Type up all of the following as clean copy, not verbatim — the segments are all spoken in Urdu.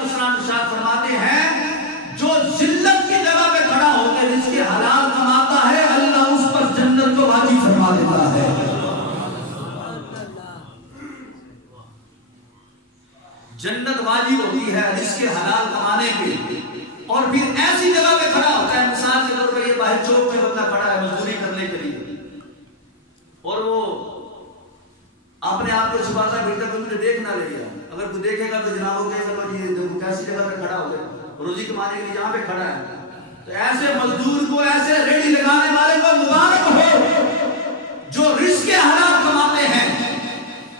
السلام ارشاد فرماتے ہیں جو ذلت کی جگہ پہ کھڑا ہو کے رزق حلال کماتا ہے اللہ اس پر جنت کو واجب فرما دیتا ہے. جنت واجب ہوتی ہے رزق حلال کمانے کے. اور پھر ایسی جگہ پہ کھڑا ہوتا ہے, مثال کے طور پر یہ باہر چوک میں بندہ کھڑا ہے مزدوری کرنے کے لیے, اور وہ اپنے آپ کو چھپاتا پھرتا کوئی مجھے دیکھ نہ لے گا. اگر کوئی دیکھے گا تو جناب وہ کہے گا یہ دیکھو کیسی جگہ پہ کھڑا ہو گیا, روزی کمانے کے لیے جہاں پہ کھڑا ہے. تو ایسے مزدور کو, ایسے ریڑھی لگانے والے کو مبارک ہو جو رزق حلال کماتے ہیں.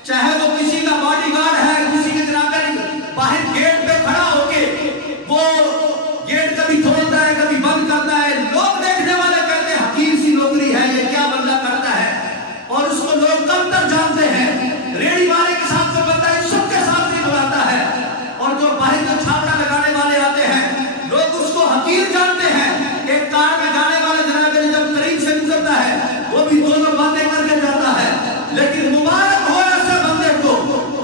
چاہے وہ کسی کا باڈی گارڈ ہے, کسی کے جناب باہر گیٹ پہ کھڑا ہو کے وہ گیٹ کبھی کھولتا ہے کبھی بند کرتا ہے, لوگ دیکھنے والے کہتے ہیں حقیر سی نوکری ہے, یہ کیا بندہ کرتا ہے, اور اس کو لوگ کم تر جانتے ہیں. ریڑھی والے کے ساتھ جو بندہ ہے سب کے ساتھ نہیں بلاتا ہے, اور جو باہر جو چھاپڑا لگانے والے آتے ہیں لوگ اس کو حقیر جانتے ہیں. ایک کار میں جانے والے جناب جب قریب سے گزرتا ہے وہ بھی دونوں باتیں کر کے جاتا ہے. لیکن مبارک ہو ایسے بندے کو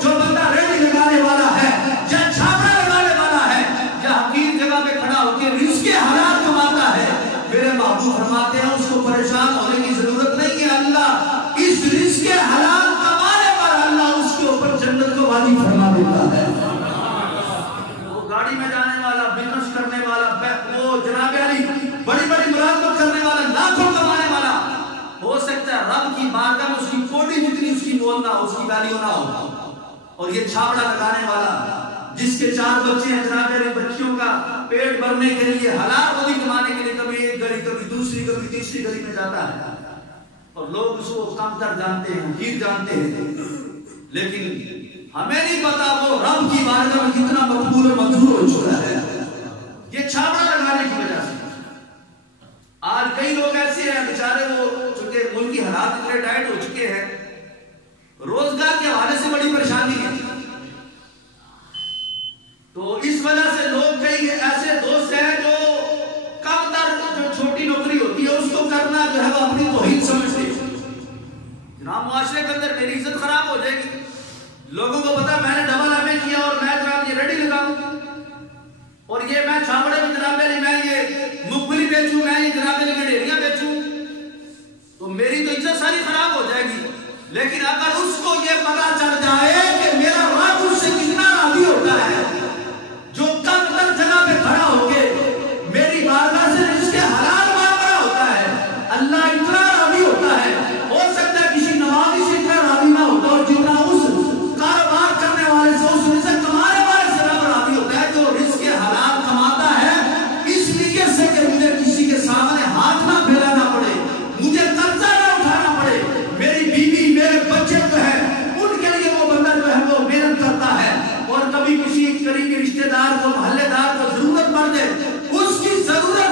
جو بندہ ریڑھی لگانے والا ہے یا چھاپڑا لگانے والا ہے یا حقیر جگہ پہ کھڑا ہو کے رزق حلال کماتا ہے. میرے محبوب فرماتے ہیں اس کو پریشان ہونے کی ضرورت نہیں ہے. اللہ اس رزق حلال کمانے پر اللہ اس کے اوپر جنت کو واجب فرما دیتا ہے. وہ گاڑی میں جانے والا, بزنس کرنے والا, وہ جناب علی بڑی بڑی ملازمت کرنے والا, لاکھوں کمانے والا, ہو سکتا ہے رب کی بارگاہ میں اس کی کوٹی جتنی اس کی مول نہ ہو, اس کی ویلیو نہ ہو. اور یہ چھاپڑا لگانے والا جس کے 4 بچے ہیں جناب علی, بچیوں کا پیٹ بھرنے کے لیے حلال روزی کمانے کے لیے کبھی ایک گلی کبھی دوسری کبھی تیسری گلی میں جاتا ہے, اور لوگ اس کو کم تر جانتے ہیں, حقیر جانتے ہیں. لیکن ہمیں نہیں پتا وہ رب کی بارگاہ میں کتنا مقبول و منظور ہو چکا ہے یہ چھاپڑا لگانے کی وجہ سے. آج کئی لوگ ایسے ہیں بیچارے وہ چونکہ ان کی حالات اتنے ٹائٹ ہو چکے ہیں, روزگار کے حوالے سے بڑی پریشانی ہے. تو اس وجہ سے لوگ کئی ایسے دوست ہیں جو کم تر جو چھوٹی نوکری ہوتی ہے اس کو کرنا جو ہے وہ اپنی توہین سمجھتے ہیں. جناب معاشرے کے اندر میری عزت خراب ہو جائے گی, لوگوں کو پتا میں نے ڈبل ایم اے کیا اور میں جناب یہ ریڈی لگاؤں اور یہ میں چھاپڑے میں جناب میں یہ مقبلی بیچوں, میں یہ جناب گڈیریاں بیچوں, تو میری تو عزت ساری خراب ہو جائے گی. لیکن اگر اس کو یہ پتا چل جائے کہ میرا رب اس سے کتنا راضی ہوتا ہے جو کم تر جگہ پہ کھڑا ہو کے میری بارگاہ سے رزق حلال مانگ رہا ہوتا ہے, اللہ اتنا راضی ہوتا ہے. ہو سکتا ہے کسی نمازی سے اتنا راضی نہ ہوتا اور جتنا اس کاروبار کرنے والے سے, اس رزق کمانے والے سے رب راضی ہوتا ہے جو رزق حلال کماتا ہے اس لیے سے کہ مجھے کسی کے سامنے ہاتھ نہ پھیلانا پڑے, مجھے قرضہ نہ اٹھانا پڑے, میری بیوی میرے بچے جو ہیں ان کے لیے وہ بندہ جو ہے وہ محنت کرتا ہے. اور کبھی کسی قریبی رشتہ دار کو, محلے دار کو ضرورت پڑ جائے اس کی ضرورت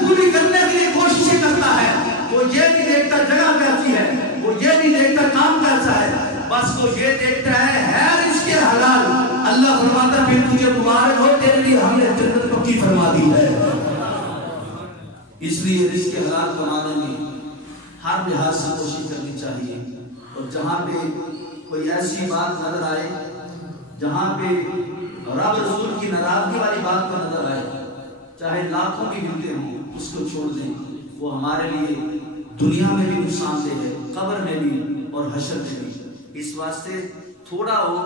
پوری کرنے کے لیے کوششیں کرتا ہے. وہ یہ نہیں دیکھتا جگہ کیسی ہے, وہ یہ نہیں دیکھتا کام کیسا ہے, بس وہ یہ دیکھتا ہے رزق حلال. اللہ فرماتا پھر تجھے مبارک ہو, تیرے لیے ہم نے جنت پکی فرما دی ہے. اس لیے رزق حلال کمانے میں ہر لحاظ سے کوشش کرنی چاہیے. اور جہاں پہ کوئی ایسی بات نظر آئے جہاں پہ رب رسول کی ناراضگی والی بات کا نظر آئے, چاہے لاکھوں کی ملتے ہوں, اس کو چھوڑ دیں. وہ ہمارے لیے دنیا میں بھی نقصان دہ ہے, قبر میں بھی اور حشر میں بھی. اس واسطے تھوڑا ہو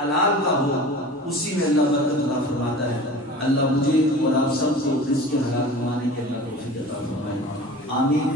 حلال کا ہو, اسی میں اللہ برکت عطا فرماتا ہے. اللہ مجھے اور آپ سب کو رزق حلال کمانے کے اللہ توفیق عطا فرمائے. آمین.